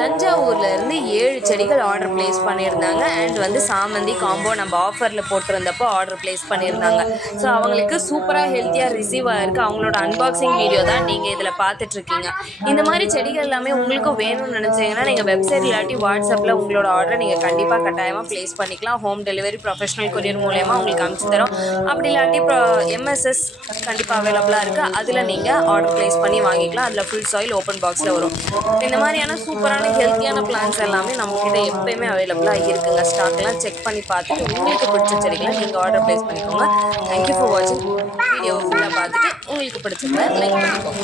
தஞ்சாவூர்லேருந்து 7 செடிகள் order place பண்ணியிருந்தாங்க. And வந்து சாமந்தி காம்போ நம்ம ஆஃபரில் போட்டிருந்தப்போ ஆர்டர் ப்ளேஸ் பண்ணியிருந்தாங்க. ஸோ அவங்களுக்கு சூப்பராக ஹெல்த்தியாக ரிசீவ் ஆகிருக்கு. அவங்களோட அன்பாக்சிங் வீடியோ தான் நீங்கள் இதில் பார்த்துட்ருக்கீங்க. இந்த மாதிரி செடிகள் எல்லாமே உங்களுக்கும் வேணும்னு நினச்சிங்கன்னா நீங்கள் வெப்சைட் இல்லாட்டி வாட்ஸ்அப்பில் உங்களோட ஆர்டரை நீங்கள் கண்டிப்பாக கட்டாயமாக ப்ளேஸ் பண்ணிக்கலாம். ஹோம் டெலிவரி ப்ரொஃபஷனல் கொரியர் மூலயமா உங்களுக்கு அனுப்பிச்சு தரோம். அப்படி இல்லாட்டி எம்எஸ்எஸ் கண்டிப்பாக அவைலபிளாக இருக்குது. அதில் நீங்கள் ஆர்டர் ப்ளேஸ் பண்ணி வாங்கிக்கலாம். அதில் ஃபுல் சாயில் ஓப்பன் பாக்ஸில் வரும். இந்த மாதிரியான சூப்பரான ஹெல்த்தியான பிளான்ஸ் எல்லாமே நம்மக்கிட்ட எப்போயுமே அவைலபிளாக இருக்குங்க. ஸ்டாக்லாம் செக் பண்ணி பார்த்துட்டு உங்களுக்கு பிடிச்ச செடிகளை நீங்கள் ஆர்டர் ப்ளேஸ் பண்ணிக்கோங்க. தேங்க்யூ ஃபார் வாட்சிங். வீடியோ ஃபுல்லாக பார்த்துட்டு உங்களுக்கு பிடிச்சதை லைக் பண்ணிக்கோங்க.